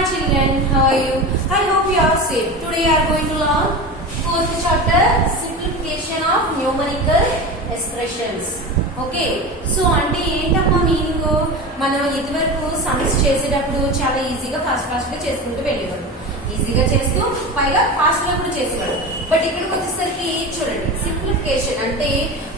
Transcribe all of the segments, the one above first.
Hi children, how are you? I hope you are safe. Today we are going to learn fourth chapter, simplification of numerical expressions. Okay so అంటే ఏంటమ్మా meaning, మనం ఇదివరకు sums చేసేటప్పుడు చాలా ఈజీగా fast గా చేసుకుంటూ వెళ్ళేవాడు, ఈజీగా చేస్తూ పైగా ఫాస్ట్ గా కూడా చేసేవాడు. బట్ ఇక్కడికి వచ్చేసరికి చూడండి, సింప్లిఫికేషన్ అంటే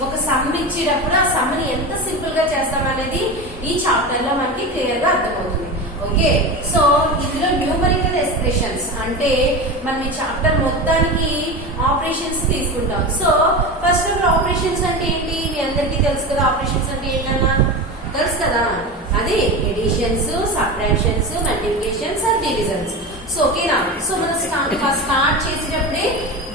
ఒక సమ్ ఇచ్చేటప్పుడు ఆ సమ్ ని ఎంత సింపుల్ గా చేస్తామనేది ఈ చాప్టర్ లో మనకి క్లియర్ గా అర్థమవుతుంది. ఓకే సో ఇందులో న్యూమరికల్ ఎక్స్ప్రెషన్స్ అంటే మనం ఈ చాప్టర్ మొత్తానికి ఆపరేషన్స్ తీసుకుంటాం. సో ఫస్ట్ ఆఫ్ ఆపరేషన్స్ అంటే ఏంటి మీ అందరికీ తెలుసు కదా. ఆపరేషన్స్ అంటే ఏంటన్నా తెలుసు కదా, అది additions, subtractions, multiplications or divisions. So ఓకేనా. సో మనం స్టార్ట్ చేసేటప్పుడే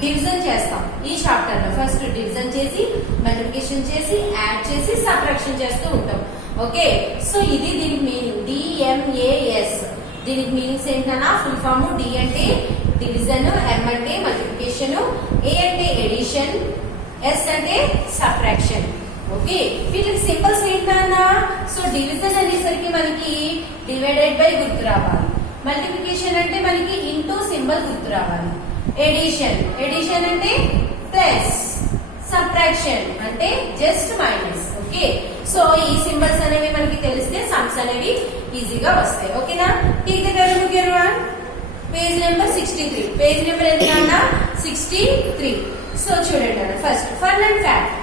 డివిజన్ చేస్తాం ఈ చాప్టర్ లో. ఫస్ట్ డివిజన్ చేసి మల్టిప్లికేషన్ చేసి యాడ్ చేసి సబ్ట్రాక్షన్ చేస్తూ ఉంటాం. ఓకే సో ఇది దీనికి మీనింగ్ DMAS. దీనికి మీనింగ్స్ ఏంటన్నా ఫుల్ ఫామ్ డి అంటే డివిజన్, ఎం అంటే మల్టిప్లికేషన్, ఏ అంటే ఎడిషన్, ఎస్ అంటే సబ్ట్రాక్షన్. ఓకే వీటికి సింపుల్స్ ఏంటన్నా, సో డివిజన్ అనేసరికి మనకి డివైడెడ్ బై గుర్తు రావాలి, మల్టిప్లికేషన్ అంటే మనకి ఇంటూ సింబల్ గుర్తు రావాలి, ఎడిషన్ అంటే ప్లస్, సబ్ట్రాక్షన్ అంటే జస్ట్ మైనస్. ఓకే సో ఈ సింబల్స్ అనేవి మనకి తెలిస్తే సమ్స్ అనేవి ఈజీగా వస్తాయి. ఓకేనా. Page number 63. పేజ్ నెంబర్ ఎంత అన్నా 63. సో చూడండి అన్న, first fun and fact.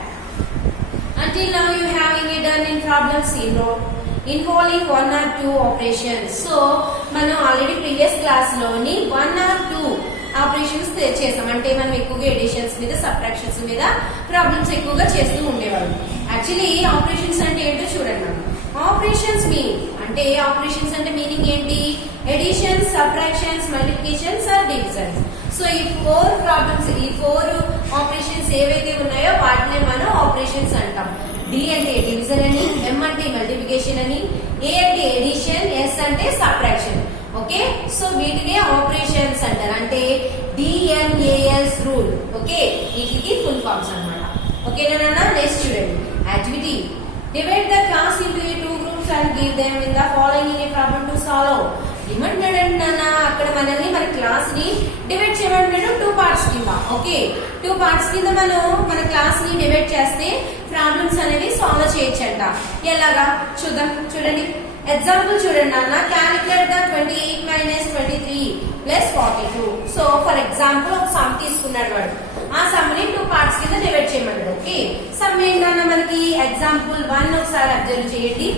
Until now you have done in problems involving 1 or 2 operations. So మనం ఆల్రెడీ ప్రీవియస్ క్లాస్ లోని 1 or 2 ఆపరేషన్స్ చేసాం. అంటే మనం ఎక్కువగా ఎడిషన్స్ మీద సబ్ట్రాక్షన్స్ మీద ప్రాబ్లమ్స్ ఎక్కువగా చేస్తూ ఉండేవాళ్ళం. యాక్చువల్లీ ఆపరేషన్స్ అంటే ఏంటో చూడండి. ఆపరేషన్స్ మీనింగ్ అంటే ఆపరేషన్స్ అంటే మీనింగ్ ఏంటి, additions, subtractions, multiplications or divisions. So ఈ 4 ప్రాబ్లమ్స్, ఈ 4 ఆపరేషన్స్ ఏవైతే ఉన్నాయో వాటిని మనం ఆపరేషన్స్ అంటాం. డి అంటే డివిజన్ అని, ఎం అంటే మల్టిప్లికేషన్ అని, ఏ అంటే ఎడిషన్, ఎస్ అంటే సబ్ట్రాక్షన్. ఓకే సో వీటిని ఆపరేషన్స్ అంటారు, అంటే DMAS రూల్. ఓకే వీటికి ఫుల్ ఫార్మ్స్ అన్నమాట. ఓకేనా. నెక్స్ట్ చూడండి, activity. Divide the class into 2 groups and give them in the following in a problem to solve. ఏమంటాడన్నా అక్కడ మనల్ని మన క్లాస్ ని డివైడ్ చేయమంటాడు 2 పార్ట్స్ కింద. ఓకే 2 పార్ట్స్ కింద మనం మన క్లాస్ ని డివైడ్ చేస్తే ప్రాబ్లమ్స్ అనేవి సాల్వ్ చేయొచ్చంట. ఎలాగా చూద్దాం. చూడండి ఎగ్జాంపుల్ చూడండి అన్న, calculate the 28 - 23 + 42. So for example ఒక సమ్ తీసుకున్నాడు వాడు, ఆ సమ్ ని 2 పార్ట్స్ కింద డివైడ్ చేయమన్నాడు. ఓకే సమ్ ఏంటన్నా మనకి ఎగ్జాంపుల్ 1 ఒకసారి అబ్జర్వ్ చేయండి.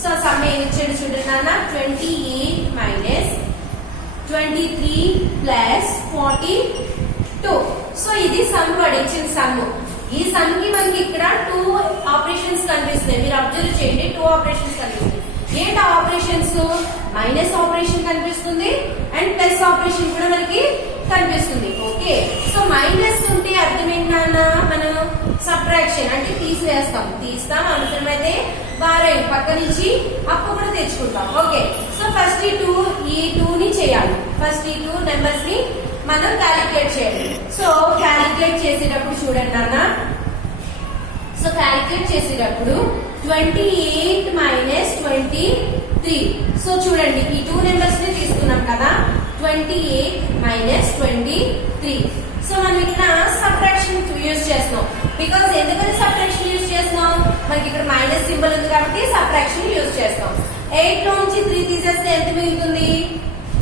సో సమ్ ఏం ఇచ్చాడు చూడండి అన్న, 28 - 23 + 42. సో ఇది సమ్ వాడు ఇచ్చిన సమ్. ఈ సమ్ కి మనకి ఇక్కడ 2 ఆపరేషన్స్ కనిపిస్తున్నాయి. మీరు అబ్జర్వ్ చేయండి, 2 ఆపరేషన్స్ కనిపిస్తున్నాయి. ఏంటి ఆపరేషన్స్, మైనస్ ఆపరేషన్ కనిపిస్తుంది అండ్ ప్లస్ ఆపరేషన్ కూడా మనకి కనిపిస్తుంది. ఓకే సో మైనస్ ఉంటే అర్థం ఏంటన్నా, మనం సబ్ట్రాక్షన్ అంటే తీస్తాం అవసరమైతే బారోయింగ్ పక్క నుంచి అప్పు కూడా తెచ్చుకుంటాం. ఓకే సో ఫస్ట్ ఈ 2 ని చేయాలి. ఫస్ట్ ఈ 2 నెంబర్స్ ని మనం క్యాలిక్యులేట్ చేయాలి. సో క్యాలిక్యులేట్ చేసేటప్పుడు చూడండి అన్న, సో క్యాలిక్యులేట్ చేసేటప్పుడు 28 - 23. సో చూడండి ఈ 2 నెంబర్స్ ని తీసుకున్నాం కదా, 28 - 23. సో మనం ఇక్కడ సబ్ట్రాక్షన్ యూజ్ చేస్తున్నాం. బికాస్ ఎందుకని సబ్ట్రాక్షన్ యూజ్ చేస్తున్నాం, మనకి ఇక్కడ మైనస్ సింబల్ ఉంది కాబట్టి సబ్ట్రాక్షన్ యూజ్ చేస్తాం. 8 లో నుంచి 3 తీసేస్తే ఎంత మిగులుతుంది,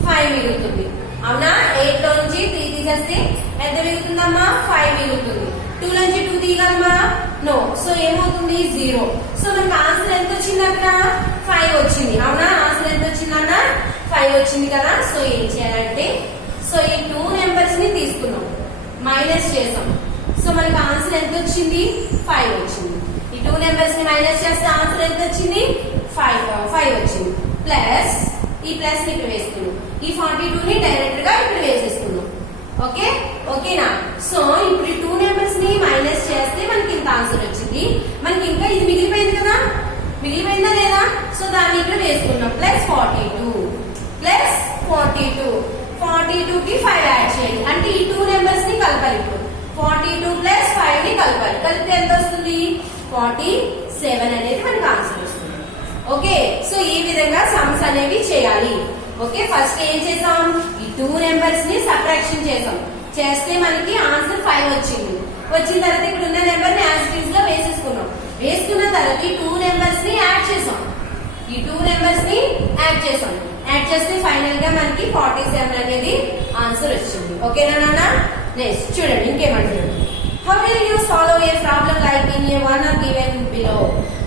5 మిగులుతుంది. అవునా. 8 లో నుంచి 3 తీసేస్తే ఎంత మిగులుతుందమ్మా, 5 మిగులుతుంది. 2 నుంచి 2 తీయగలమా, నో. సో ఏమవుతుంది, 0. సో మనకి ఆన్సర్ ఎంత వచ్చింది, అక్కడ 5 వచ్చింది. అవునా. ఆన్సర్ ఎంత వచ్చిందన్న, 5 వచ్చింది కదా. సో ఏం చేయాలంటే, సో ఈ 2 నెంబర్స్ ని తీసుకున్నాం, మైనస్ చేసాం. సో మనకి ఆన్సర్ ఎంత వచ్చింది, 5 వచ్చింది. ఈ 2 నెంబర్స్ ని మైనస్ చేస్తే ఆన్సర్ ఎంత వచ్చింది, 5 వచ్చింది. ప్లస్ ఈ ప్లస్ ని ఇక్కడ వేసుకున్నాం, ఈ 42 ని డైరెక్ట్ గా ఇక్కడ వేసేసుకున్నాం. ఓకే ఓకేనా. సో ఇప్పుడు ఈ 2 నెంబర్స్ ని మైనస్ చేస్తే మనకి ఇంత ఆన్సర్ వచ్చింది. మనకి ఇంకా ఇది మిగిలిపోయింది కదా, మిగిలిపోయిందా లేదా. సో దాన్ని ఇక్కడ వేసుకున్నాం, ప్లస్ 42 కి 5 యాడ్ చేయాలి. అంటే ఈ 2 నెంబర్స్ ని కలపాలి. ఇప్పుడు 42 + 5 ని కలపాలి. కలిపితే ఎంత వస్తుంది, 47 అనేది మనకి ఆన్సర్ వస్తుంది. ఓకే సో ఈ విధంగా సమ్స్ అనేవి చేయాలి. ఓకే ఫస్ట్ ఏం చేసాం ఈ 2 నెంబర్స్ ని సబ్ట్రాక్షన్ చేసాం చేస్తే మనకి ఆన్సర్ 5 వచ్చింది వచ్చిన తర్వాత ఇక్కడ ఉన్న నెంబర్ ని యాజ్ ఇట్ ఈజ్ గా వేసేసుకున్నాం వేసుకున్న తర్వాత ఈ 2 నెంబర్స్ ని యాడ్ చేసాం ఈ 2 నెంబర్స్ ని యాడ్ చేసాం యాడ్ చేస్తే ఫైనల్ గా మనకి 47 అనేది ఆన్సర్ వచ్చింది ఓకేనా నాన్న నెక్స్ట్ చూడండి ఇంకేమంటున్నాడు How will you solve a problem like in a one or given below?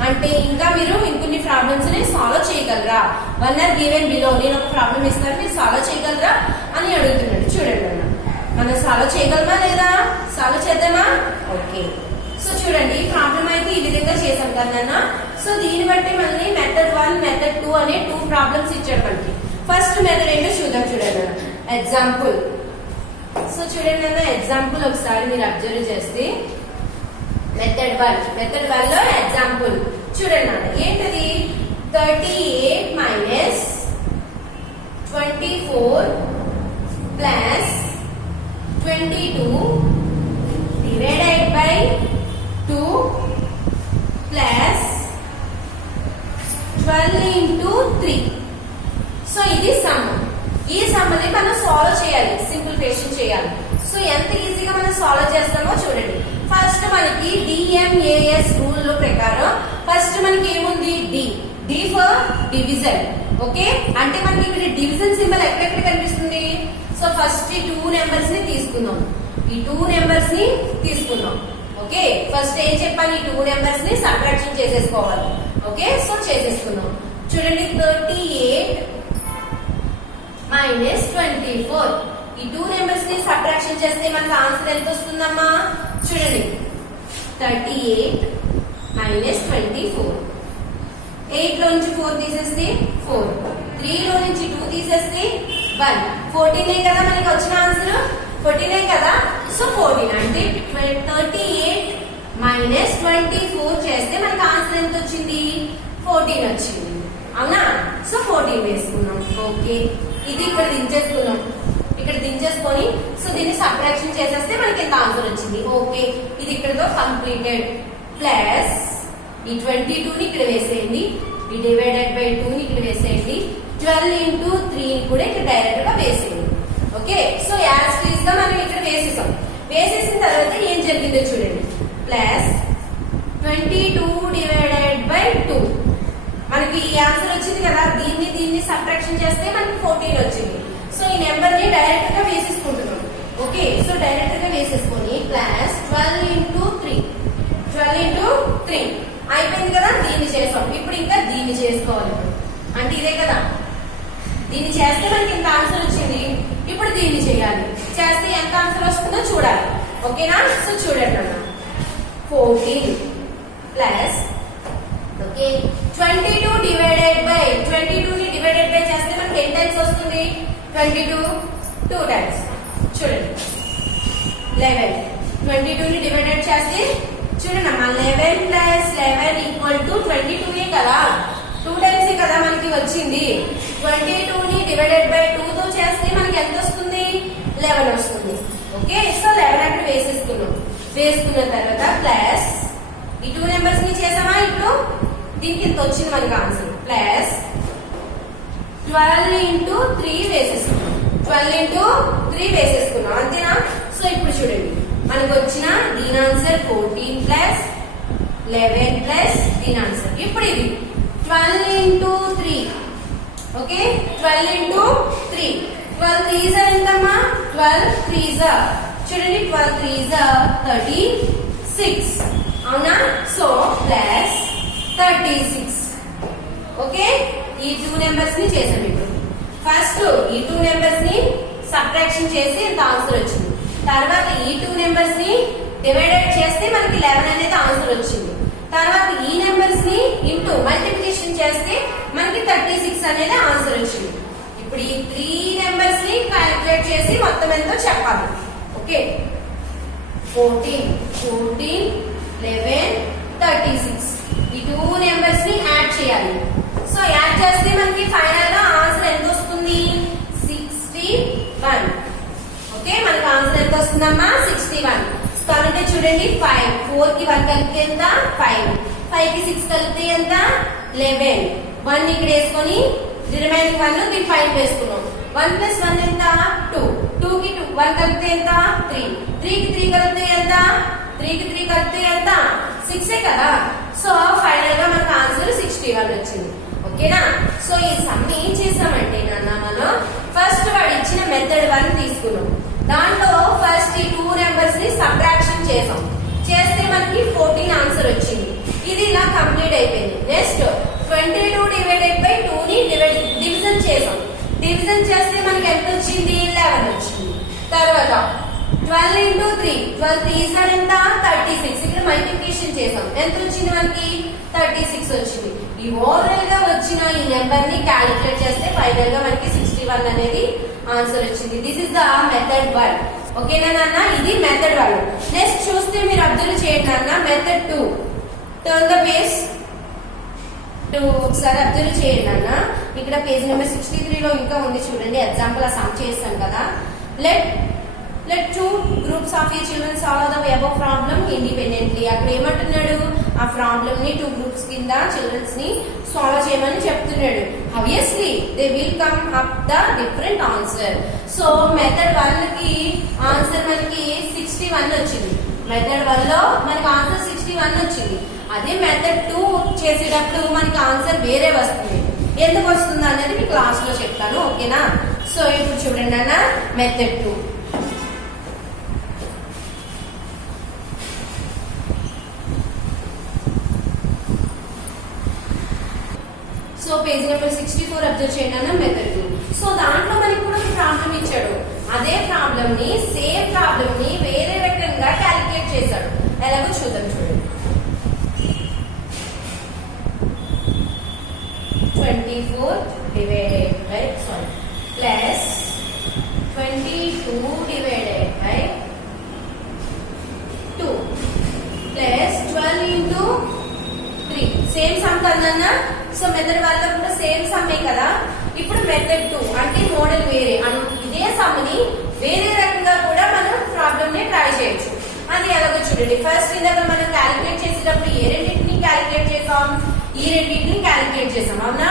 అంటే ఇంకా మీరు ఇంకొన్ని ప్రాబ్లమ్స్ ని సాల్వ్ చేయగలరా వన్ ఆర్ గివెన్ బిలో నేను ఒక ప్రాబ్లం ఇస్తాను మీరు సాల్వ్ చేయగలరా అని అడుగుతున్నాడు చూడండి అన్న మనం సాల్వ్ చేయగలమా లేదా సాల్వ్ చేద్దామా ఓకే సో చూడండి ఈ ప్రాబ్లం అయితే ఈ విధంగా చేసాం కదా సో దీన్ని బట్టి మళ్ళీ మెథడ్ 1 మెథడ్ 2 అనే 2 ప్రాబ్లమ్స్ ఇచ్చాడు మనకి ఫస్ట్ మెథడ్ ఏంటో చూద్దాం చూడండి ఎగ్జాంపుల్ సో చూడండి అన్న ఎగ్జాంపుల్ ఒకసారి మీరు అబ్జర్వ్ చేస్తే మెథడ్ 1 లో ఎగ్జాంపుల్ చూడండి అన్న ఏంటది 38 minus 24 plus 22 divided by 2 plus 12 into 3 so ఇది సమ్ ఈ సమ్ ని మనం సాల్వ్ చేయాలి సింప్లిఫికేషన్ చేయాలి సో ఎంత ఈజీగా మనం సాల్వ్ చేస్తామో చూడండి ఫస్ట్ మనకి డిఎంఏఎస్ రూల్ లో ప్రకారం ఫస్ట్ మనకి ఏముంది డి ఫర్ డివిజన్ ఓకే అంటే మనకి ఇక్కడ డివిజన్ సింబల్ ఎక్కడెక్కడ కనిపిస్తుంది సో ఫస్ట్ ఈ 2 నెంబర్స్ ని తీసుకుందాం ఈ 2 నెంబర్స్ ని తీసుకుందాం ఓకే ఫస్ట్ ఏం చెప్పాలి ఈ 2 నెంబర్స్ ని సబ్ట్రాక్షన్ చేసేసుకోవాలి ఓకే సో చేసేసుకుందాం చూడండి 38 మైనస్ 24 ఈ 2 నెంబర్స్ ని సబ్ట్రాక్షన్ చేస్తే మనకి ఆన్సర్ ఎంత వస్తుందమ్మా చూడండి 38 మైనస్ 24 8 లో నుంచి 4 తీసేస్తే 4 3 లో నుంచి 2 తీసేస్తే 1 14 కదా మనకి వచ్చిన ఆన్సర్ 14 కదా సో 14 అంటే 38 మైనస్ 24 చేస్తే మనకి ఆన్సర్ ఎంత వచ్చింది 14 వచ్చింది అవునా సో 14 వేసుకున్నాం ఓకే ఇది ఇక్కడ దించేసుకొని సో దీన్ని సబ్ట్రాక్షన్ చేసేస్తే మనకి ఎంత ఆన్సర్ వచ్చింది ఓకే ఇది ఇక్కడతో కంప్లీటెడ్ ప్లస్ ఈ 22 ని ఇక్కడ వేసేయండి ఈ డివైడెడ్ బై 2 ని ఇక్కడ వేసేయండి 12 ఇంటూ 3 ని కూడా ఇక్కడ డైరెక్ట్ గా వేసేయండి okay so as it is గా మనం ఇక్కడ వేసేసాం వేసేసిన తర్వాత ఏం జరిగిందో చూడండి ప్లస్ 22 డివైడెడ్ బై 2 మనకి ఈ ఆన్సర్ వచ్చింది కదా దీన్ని సబ్ట్రాక్షన్ చేస్తే మనకి 14 వచ్చింది సో ఈ నెంబర్ ని డైరెక్ట్ గా వేసేసుకుంటున్నాం ఓకే సో డైరెక్ట్ గా వేసేసుకొని ప్లస్ 12 ఇంటూ 3 అయిపోయింది కదా దీన్ని చేసాం ఇప్పుడు ఇంకా దీన్ని చేసుకోవాలి అంటే ఇదే కదా దీన్ని చేస్తే మనకి ఎంత ఆన్సర్ వచ్చింది ఇప్పుడు దీన్ని చేయాలి చేస్తే ఎంత ఆన్సర్ వస్తుందో చూడాలి ఓకేనా సో చూడండి అన్న 14 ప్లస్ ఓకే 22 డివైడెడ్ బై 22 ని డివైడెడ్ బై చేస్తే మనకి ఎన్ని టైమ్స్ వస్తుంది 22 2 టైమ్స్ చూడండి 11 22 ని డివైడెడ్ చేస్తే చూడండి అమ్మా 11 ప్లస్ 11 ఈక్వల్ టు 22 కదా 2 టైమ్స్ కదా మనకి వచ్చింది 22 ని డివైడెడ్ బై 2 తో చేస్తే మనకి ఎంత వస్తుంది 11 వస్తుంది ఓకే సో 11 అక్కడ వేసుకున్న తర్వాత ప్లస్ ఈ 2 నెంబర్స్ ని చేసామా ఇప్పుడు దీనికి ఇంత వచ్చింది మనకి ఆన్సర్ ప్లస్ 12 ఇంటూ 3 వేసేసుకున్నాం 12 ఇంటూ 3 వేసేసుకున్నాం అంతేనా సో ఇప్పుడు చూడండి మనకు వచ్చిన దీని ఆన్సర్ 14 ప్లస్ 11 ప్లస్ దీని ఆన్సర్ ఇప్పుడు ఇది 12 ఇంటూ 3 ఓకే 12 ఇంటూ 3 12 3 ఎంతమ్మా 12 3 చూడండి 12 3 36 అవునా సో ప్లస్ 36 ఓకే ఈ 2 నెంబర్స్ ని చేసాం ఇప్పుడు ఫస్ట్ ఈ 2 నెంబర్స్ ని సబ్ట్రాక్షన్ చేసి ఇంత ఆన్సర్ వచ్చింది తర్వాత ఈ 2 నెంబర్స్ ని డివైడెడ్ చేస్తే మనకి 11 అనేది ఆన్సర్ వచ్చింది తర్వాత ఈ నెంబర్స్ ని ఇంటూ మల్టిప్లికేషన్ చేస్తే మనకి 36 అనేది ఆన్సర్ వచ్చింది ఇప్పుడు ఈ 3 నెంబర్స్ ని క్యాలిక్యులేట్ చేసి మొత్తం ఎంతో చెప్పాలి ఓకే 14 11 36 ఈ 2 నెంబర్స్ ని యాడ్ చేయాలి సో యాడ్ చేస్తే మనకి ఫైనల్ గా ఆన్సర్ ఎంత వస్తుంది 61 ఓకే మనకి ఆన్సర్ ఎంత వస్తుందమ్మా 61 కాబట్టి చూడండి 5 4 కి 1 కలిపితే ఎంత 5 5 కి 6 కలిపితే ఎంత 11 1 ఇక్కడ వేసుకొని రిమైనింగ్ 1 దీని పైన వేసుకున్నాం. 1 + 1 ఎంత 2, 2 కి 2 1 కలిపితే ఎంత 3, 3 కి 3 కలిపితే ఎంత 3 కి 3 కలిపితే ఎంత 6 కదా. సో ఫైనల్ గా మనకు ఆన్సర్ 61 వచ్చింది. ఓకేనా. సో ఈ సమ్ ఏం చేసామంటే నాన్న మనం ఫస్ట్ వాడు ఇచ్చిన మెథడ్ 1 తీసుకున్నాం. దాంట్లో ఫస్ట్ ఈ 2 నెంబర్స్ ని సబ్ట్రాక్షన్ చేసాం. చేస్తే మనకి 14 ఆన్సర్ వచ్చింది. ఇది ఇలా కంప్లీట్ అయిపోయింది. నెక్స్ట్ 22 డివైడెడ్ బై 2 ని డివిజన్ చేసాం. డివిజన్ చేస్తే మనకి ఎంత వచ్చింది 11 వచ్చింది. తర్వాత 12 into 3 12 3s are ఎంత 36. ఇక్కడ మల్టిప్లికేషన్ చేసాం. ఎంత వచ్చింది మనకి 36 వచ్చింది. ఈ ఓవరాల్ గా వచ్చిన ఈ నెంబర్ ని క్యాలిక్యులేట్ చేస్తే ఫైనల్ గా మనకి 61 అనేది ఆన్సర్ వచ్చింది. This is the method 1. ఓకేనా నాన్న, ఇది మెథడ్ 1. నెక్స్ట్ చూస్తే మీరు అబ్జర్వ్ చేయండి నాన్న మెథడ్ 2. టర్న్ ద పేజ్ 2 ఒకసారి అబ్జర్వ్ చేయండి అన్న. ఇక్కడ పేజ్ నెంబర్ 63 లో ఇంకా ఉంది చూడండి. ఎగ్జాంపుల్ ఆ సమ్ చేస్తాం కదా. Let 2 groups of your children solve the above problem independently. అక్కడ ఏమంటున్నాడు, ఆ ప్రాబ్లం ని 2 groups కింద చిల్డ్రన్స్ ని సాల్వ్ చేయమని చెప్తున్నాడు. obviously they will come up the different answer. So method 1 కి ఆన్సర్ మనకి 61 వచ్చింది. మెథడ్ 1 లో మనకి ఆన్సర్ 61 వచ్చింది. అదే మెథడ్ 2 చేసేటప్పుడు మనకి ఆన్సర్ వేరే వస్తుంది. ఎందుకు వస్తుంది అనేది మీకు క్లాస్ లో చెప్తాను. ఓకేనా. సో ఇప్పుడు చూడండి అన్న method 2. So page number 64 observe చేయండి అన్న మెథడ్ 2. సో దాంట్లో మనకి కూడా ఒక ప్రాబ్లం ఇచ్చాడు. అదే ప్రాబ్లం ని సేమ్ ప్రాబ్లం ని వేరే రకంగా క్యాలిక్యులేట్ చేశాడు. ఎలాగో చూద్దాం చూడండి. 24 divided by plus 22 divided by 2 plus 12 into 3. Same some కదన్నా. సో మెథడ్ 1 లో కూడా సేమ్ సమ్మే కదా. ఇప్పుడు మెథడ్ 2 అంటే మోడల్ వేరే. ఇదే సమ్ ని వేరే రకంగా కూడా మనం ప్రాబ్లం ని ట్రై చేయొచ్చు. అది ఎలాగో చూడండి. ఫస్ట్ ఇందాక మనం క్యాలిక్యులేట్ చేసేటప్పుడు ఏ రెండింటిని క్యాలిక్యులేట్ చేసాం, ఈ రెండింటిని క్యాలిక్యులేట్ చేసాం అవునా.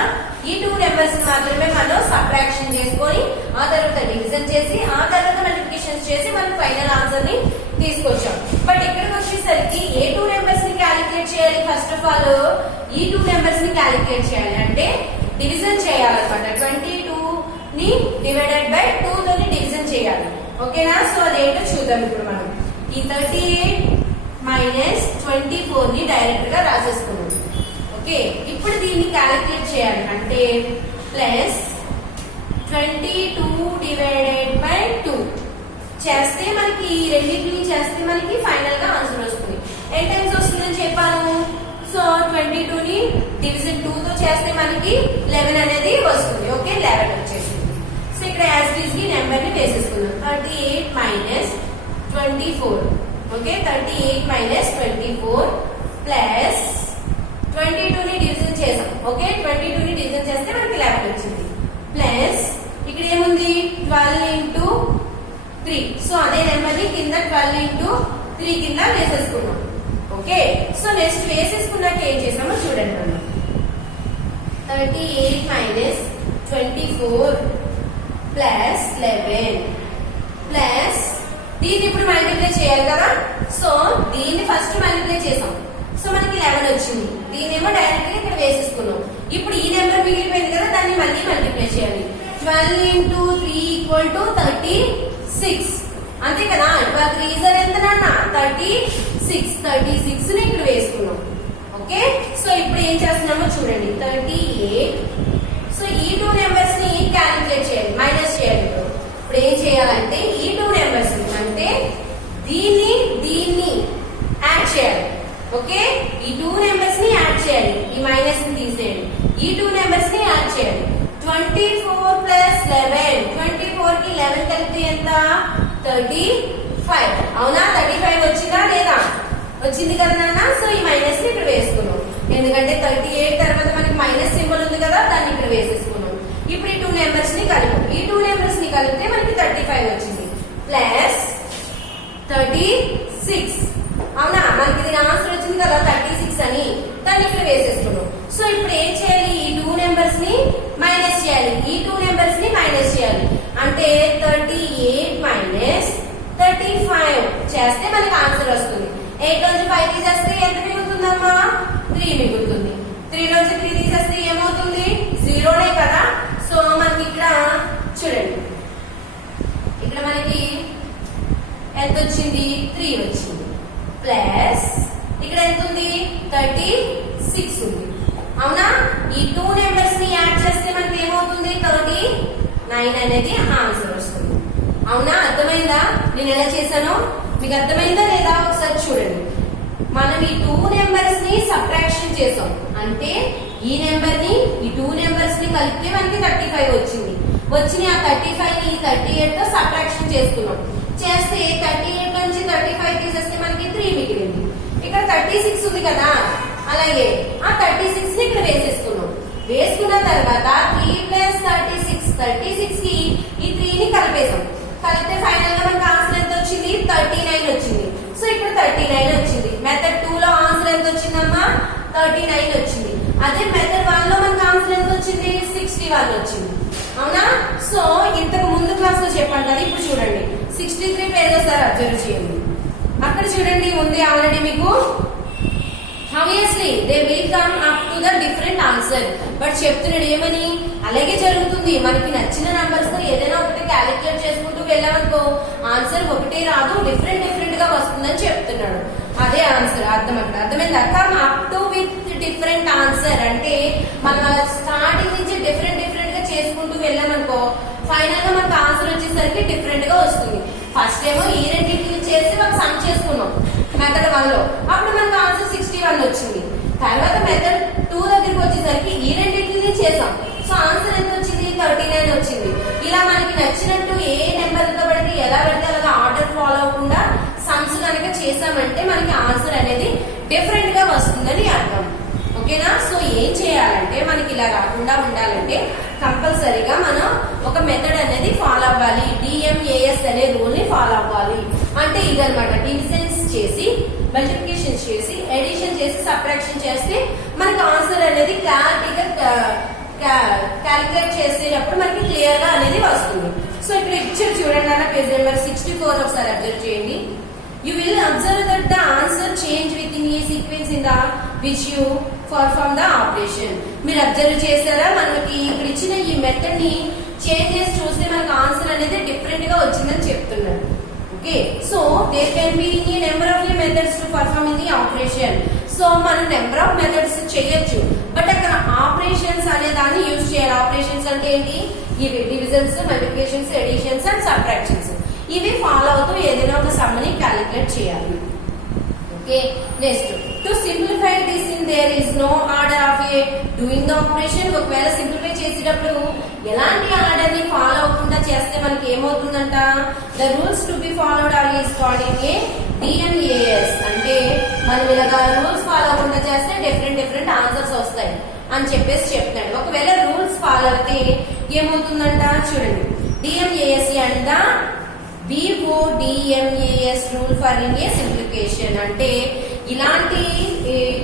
ఈ 2 నెంబర్స్ మాత్రమే మనం సబ్ట్రాక్షన్ చేసుకొని ఆ తర్వాత డివిజన్ చేసి ఆ తర్వాత మల్టిప్లికేషన్ చేసి మనం ఫైనల్ ఆన్సర్ ని తీసుకొచ్చాం. బట్ ఇక్కడికి వచ్చేసరికి ఏ 2 నెంబర్స్ ని క్యాలిక్యులేట్ చేయాలి. ఫస్ట్ ఆఫ్ ఆల్ ఈ 2 నెంబర్స్ ని క్యాలిక్యులేట్ చేయాలి అంటే డివిజన్ చేయాలన్నమాట. 22 ని డివైడెడ్ బై 2 తోని డివిజన్ చేయాలి. ఓకేనా. సో అదేంటో చూద్దాం ఇప్పుడు మనం. ఈ 38 మైనస్ 24 ని డైరెక్ట్ గా రాసేసుకున్నాం. ఓకే. ఇప్పుడు దీన్ని క్యాలిక్యులేట్ చేయాలి అంటే ప్లస్ 22 డివైడెడ్ బై 2 చేస్తే మనకి ఈ రెండింటిని చేస్తే మనకి ఫైనల్ గా ఆన్సర్ వస్తుంది. ఎన్ టైమ్స్ వస్తుందని చెప్పాను. సో 22 ని డివిజన్ 2 తో చేస్తే మనకి 11 అనేది వస్తుంది. ఓకే 11 వచ్చేసింది. సో ఇక్కడ యాజ్ ఇట్ ఈస్ కి నెంబర్ ని వేసేసుకుందాం. 38 మైనస్ 24. ఓకే 38 మైనస్ 24 ప్లస్ 22 ని డివిజన్ చేసాం. ఓకే 22 ని డివిజన్ చేస్తే మనకి 11 వచ్చింది. ప్లస్ ఇక్కడ ఏముంది 12 into 3. సో అదే నెంబర్ ని కింద 12 into 3 కింద వేసేసుకున్నాం. ఓకే. సో నెక్స్ట్ వేసేసుకున్నాక ఏం చేసామో చూడండి మనం. 38 మైనస్ 24 ప్లస్ 11 ప్లస్ దీన్ని ఇప్పుడు మల్టిప్లై చేయాలి కదా. సో దీన్ని ఫస్ట్ మల్టిప్లై చేసాం. సో మనకి 11 వచ్చింది. దీన్నేమో డైరెక్ట్ గా ఇక్కడ వేసేసుకున్నాం. ఇప్పుడు ఈ నెంబర్ మిగిలిపోయింది కదా, దాన్ని మళ్ళీ మల్టిప్లై చేయాలి. 12 into 3 ఈక్వల్ టు 36. అంతే కదా. 12 3s are ఎంత నాన్న 36. 36 ని ఇక్కడ వేసుకున్నాం. ఓకే. సో ఇప్పుడు ఏం చేస్తున్నామో చూడండి. 38. సో ఈ 2 నెంబర్స్ ని క్యాలిక్యులేట్ చేయాలి, మైనస్ చేయాలి. ఇప్పుడు ఏం చేయాలంటే ఈ 2 నెంబర్స్ అంటే దీన్ని యాడ్ చేయాలి. ఓకే. ఈ 2 నెంబర్స్ ని యాడ్ చేయాలి. ఈ మైనస్ ని తీసేయండి. ఈ 2 నెంబర్స్ ని యాడ్ చేయాలి. 24 ప్లస్ 11. 24 కి 11 కలిపితే ఎంత 35. అవునా. 35 వచ్చిందా లేదా? వచ్చింది కదా నాన్న. సో ఈ మైనస్ ని ఇక్కడ వేసుకున్నాం. ఎందుకంటే 38 తర్వాత మనకి మైనస్ సింబల్ ఉంది కదా, దాన్ని ఇక్కడ వేసేసుకున్నాం. ఇప్పుడు ఈ 2 నెంబర్స్ ని కలిపి ఈ 2 నెంబర్స్ ని కలిపితే మనకి 35 వచ్చింది. ప్లస్ 36. అవునా. మనకి దీని ఆన్సర్ వచ్చింది కదా 36 అని, దాన్ని ఇక్కడ వేసేసుకున్నాం. సో ఇప్పుడు ఏం చేయాలి, ఈ 2 నెంబర్స్ ని మైనస్ చేయాలి. 8 నుంచి 5 తీసేస్తే ఎంత మిగులుతుందమ్మా 3 మిగులుతుంది. 3 నుంచి 3 తీసేస్తే ఏమవుతుంది 0నే కదా. సో మనకి ఇక్కడ చూడండి ఇక్కడ మనకి ఎంత వచ్చింది 3 వచ్చింది ప్లస్ ఇక్కడ ఎంత ఉంది 36 ఉంది. అవునా? ఈ 2 నెంబర్స్ ని యాడ్ చేస్తే మనకి ఏమవుతుంది 39 అనేది ఆన్సర్ వస్తుంది. అవునా? అర్థమైందా నేను ఎలా చేశానో? మీకు అర్థమైందా లేదా ఒకసారి చూడండి. మనం ఈ 2 నెంబర్స్ ని సబ్ట్రాక్షన్ చేసాం అంటే ఈ నెంబర్ ని ఈ 2 నెంబర్స్ ని కలిపితే మనకి 35 వచ్చింది. వచ్చిన ఆ 35 ని 38 తో సబ్ట్రాక్షన్ చేసుకున్నాం. చేస్తే 38 నుంచి 35 తీసేస్తే మనకి 3 మిగిలింది. ఇక్కడ 36 ఉంది కదా, అలాగే ఆ 36 ని ఇక్కడ వేసేసుకున్నాం. వేసుకున్న తర్వాత 3 ప్లస్ 36 కి ఈ 3 ని కలిపేసాం. కలిపితే ఫైనల్ గా మనకి ఆన్సర్ ఎంత వచ్చింది 39 వచ్చింది. సో ఇక్కడ 39 వచ్చింది. మెథడ్ 2 లో ఆన్సర్ ఎంత వచ్చిందమ్మా 39 వచ్చింది. అదే మెథడ్ 1 లో మనకి ఆన్సర్ ఎంత వచ్చింది 61 వచ్చింది. అవునా? సో ఇంతకు ముందు క్లాస్ లో చెప్పండి కదా, ఇప్పుడు చూడండి 63 పేజెస్ సార్ అబ్జర్వ్ చేయండి. అక్కడ చూడండి ఉంది ఆల్రెడీ మీకు. Obviously they will come up to the different answer. But చెప్తున్నాడు ఏమని, అలాగే జరుగుతుంది. మనకి నచ్చిన నంబర్స్ తో ఏదైనా ఒకటి క్యాలిక్యులేట్ చేసుకుంటూ వెళ్ళామనుకో ఆన్సర్ ఒకటే రాదు, డిఫరెంట్ గా వస్తుందని చెప్తున్నాడు. అదే ఆన్సర్. అర్థమైందా? Come up to with different answer అంటే మనం స్టార్టింగ్ నుంచి డిఫరెంట్ గా చేసుకుంటూ వెళ్ళామనుకో ఫైనల్ గా మనకు ఆన్సర్ వచ్చేసరికి డిఫరెంట్ గా వస్తుంది. ఫస్ట్ ఏమో ఈ రెండింటిని చేసి మనం సమ్ చేసుకున్నాం మెథడ్ 1 లో, అప్పుడు మనకు ఆన్సర్ 61 వచ్చింది. తర్వాత మెథడ్ 2 దగ్గరికి వచ్చేసరికి ఈ రెండింటిని చేసాం. సో ఆన్సర్ ఎంత వచ్చింది 39 వచ్చింది. ఇలా మనకి నచ్చినట్టు ఏ నెంబర్ తో పడితే ఎలా పడితే అలాగా ఆర్డర్ ఫాలో అవ్వకుండా సమ్స్ కనుక చేసామంటే మనకి ఆన్సర్ అనేది డిఫరెంట్ గా వస్తుందని అర్థం. ఓకేనా? సో ఏం చేయాలంటే మనకి ఇలా రాకుండా ఉండాలంటే కంపల్సరీగా మనం ఒక మెథడ్ అనేది ఫాలో అవ్వాలి. DMAS అనే రూల్ ని ఫాలో అవ్వాలి. అంటే ఇదనమాట, డివిజన్స్ చేసి మల్టిప్లికేషన్ చేసి ఎడిషన్ చేసి సబ్ట్రాక్షన్ చేస్తే మనకి ఆన్సర్ అనేది క్లారిటీగా క్యాలిక్యులేట్ చేసేటప్పుడు మనకి క్లియర్ గా అనేది వస్తుంది. సో ఇక్కడ పిక్చర్ చూడండి అన్న పేజ్ నెంబర్ 64 ఒకసారి అబ్జర్వ్ చేయండి. You will observe that the answer change within a sequence in the which you perform the operation. మీరు అబ్జర్వ్ చేశారా? మనకి ఇక్కడ ఇచ్చిన ఈ మెథడ్ ని చేంజ్ చేసి చూస్తే మనకి ఆన్సర్ అనేది డిఫరెంట్ గా వచ్చిందని చెప్తున్నారు. Okay, so there can be a number of methods to perform in the operation. So మనం నెంబర్ ఆఫ్ మెథడ్స్ చేయొచ్చు, బట్ అక్కడ ఆపరేషన్స్ అనే దాన్ని యూజ్ చేయాలి. ఆపరేషన్స్ అంటే ఏంటి? ఇవి divisions, multiplications, additions and subtractions. ఇవి ఫాలో అవుతూ ఏదైనా ఒక సమ్ ని క్యాలిక్యులేట్ చేయాలి. Okay, next to simplify this in there is no order of a doing the operation. ఒకవేళ సింప్లిఫై చేసేటప్పుడు ఎలాంటి ఆర్డర్ ని ఫాలో అవ్వకుండా చేస్తే మనకి ఏమవుతుందంట, the rules to be followed are is called in a DMAS. అంటే మనం ఇలాగా రూల్స్ ఫాలో అవ్వకుండా చేస్తే డిఫరెంట్ ఆన్సర్స్ వస్తాయి అని చెప్పేసి చెప్తాడు. ఒకవేళ రూల్స్ ఫాలో అయితే ఏమవుతుందంట చూడండి, DMAS and BODMAS rule for in a simplification. అంటే ఇలాంటి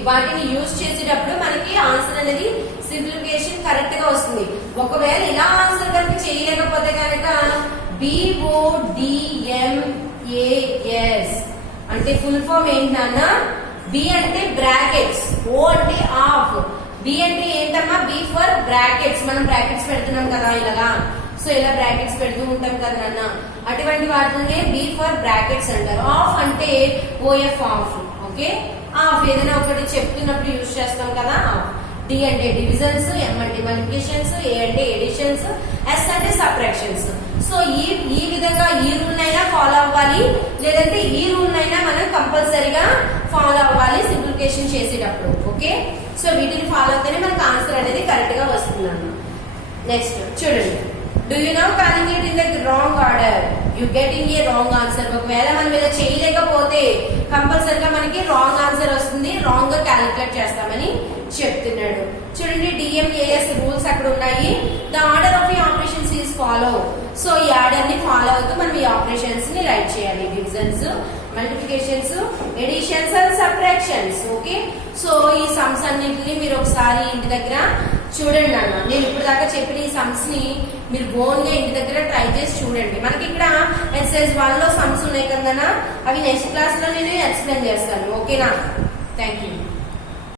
వాటిని యూజ్ చేసేటప్పుడు మనకి ఆన్సర్ అనేది సింప్లిఫికేషన్ కరెక్ట్ గా వస్తుంది. ఒకవేళ ఇలా ఆన్సర్ కనుక చేయలేకపోతే కనుక BODMAS అంటే ఫుల్ ఫామ్ ఏంటన్నా, B అంటే బ్రాకెట్స్, O అంటే ఆఫ్, B అంటే ఏంటమ్మా B ఫర్ బ్రాకెట్స్. మనం బ్రాకెట్స్ పెడుతున్నాం కదా ఇలాగా, సో ఇలా బ్రాకెట్స్ పెడుతూ ఉంటాం కదా నాన్న, అటువంటి వాటినే B ఫర్ బ్రాకెట్స్ అంటారు. ఆఫ్ అంటే OF ఆఫ్. ఓకే, ఆఫ్ ఏదైనా ఒకటి చెప్తున్నప్పుడు యూజ్ చేస్తాం కదా ఆఫ్. D అంటే డివిజన్స్, M అంటే మల్టిప్లికేషన్స్, A అంటే ఎడిషన్స్, S అంటే సబ్ట్రాక్షన్స్. సో ఈ విధంగా ఈ రూల్ అయినా ఫాలో అవ్వాలి, లేదంటే ఈ రూల్ అయినా మనం కంపల్సరీగా ఫాలో అవ్వాలి సింప్లిఫికేషన్ చేసేటప్పుడు. ఓకే, సో వీటిని ఫాలో అవుతేనే మనకు ఆన్సర్ అనేది కరెక్ట్ గా వస్తుంది. నెక్స్ట్ చూడండి, do you know calling it in the wrong order you getting a wrong answer. ఒకవేళ మనం ఇలా చేయలేకపోతే కంపల్సరీగా మనకి రాంగ్ ఆన్సర్ వస్తుంది, రాంగ్ గా క్యాలిక్యులేట్ చేస్తామని చెప్తున్నాడు. చూడండి, DMAS రూల్స్ అక్కడ ఉన్నాయి. ద ఆర్డర్ ఆఫ్ ఈ ఆపరేషన్స్ ఈస్ ఫాలో. సో ఈ ఆర్డర్ ని ఫాలో అవుతూ మనం ఈ ఆపరేషన్స్ ని రైట్ చేయాలి. Divisions, multiplications, additions and subtractions. Okay, so ఈ సమ్స్ అన్నింటినీ మీరు ఒకసారి ఇంటి దగ్గర చూడండి అన్న. నేను ఇప్పుడు దాకా చెప్పిన ఈ సమ్స్ ని మీరు ఓన్ గా ఇంటి దగ్గర ట్రై చేసి చూడండి. మనకి ఇక్కడ ఎక్సర్సైజ్ 1 లో సమ్స్ ఉన్నాయి కదా, అవి నెక్స్ట్ క్లాస్ లో నేను ఎక్స్ప్లెయిన్ చేస్తాను. ఓకేనా? Thank you.